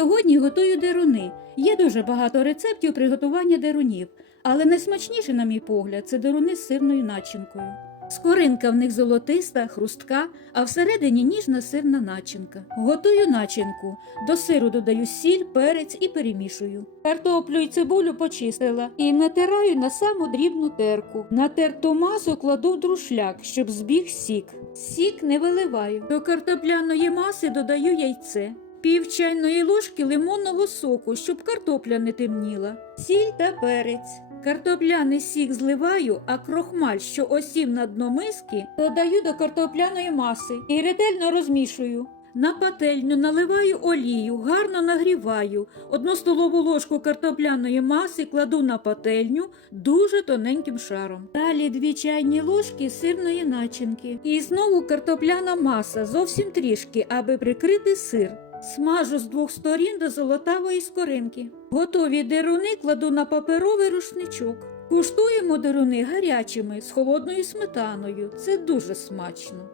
Сьогодні готую деруни. Є дуже багато рецептів приготування дерунів, але найсмачніше, на мій погляд, це деруни з сирною начинкою. Скоринка в них золотиста, хрустка, а всередині ніжна сирна начинка. Готую начинку. До сиру додаю сіль, перець і перемішую. Картоплю і цибулю почистила і натираю на саму дрібну терку. Натерту масу кладу в друшляк, щоб збіг сік. Сік не виливаю. До картопляної маси додаю яйце. Пів чайної ложки лимонного соку, щоб картопля не темніла, сіль та перець. Картопляний сік зливаю, а крохмаль, що осів на дно миски, додаю до картопляної маси і ретельно розмішую. На пательню наливаю олію, гарно нагріваю. Одну столову ложку картопляної маси кладу на пательню дуже тоненьким шаром. Далі дві чайні ложки сирної начинки. І знову картопляна маса, зовсім трішки, аби прикрити сир. Смажу з двох сторін до золотавої скоринки. Готові деруни кладу на паперовий рушничок. Куштуємо деруни гарячими з холодною сметаною. Це дуже смачно.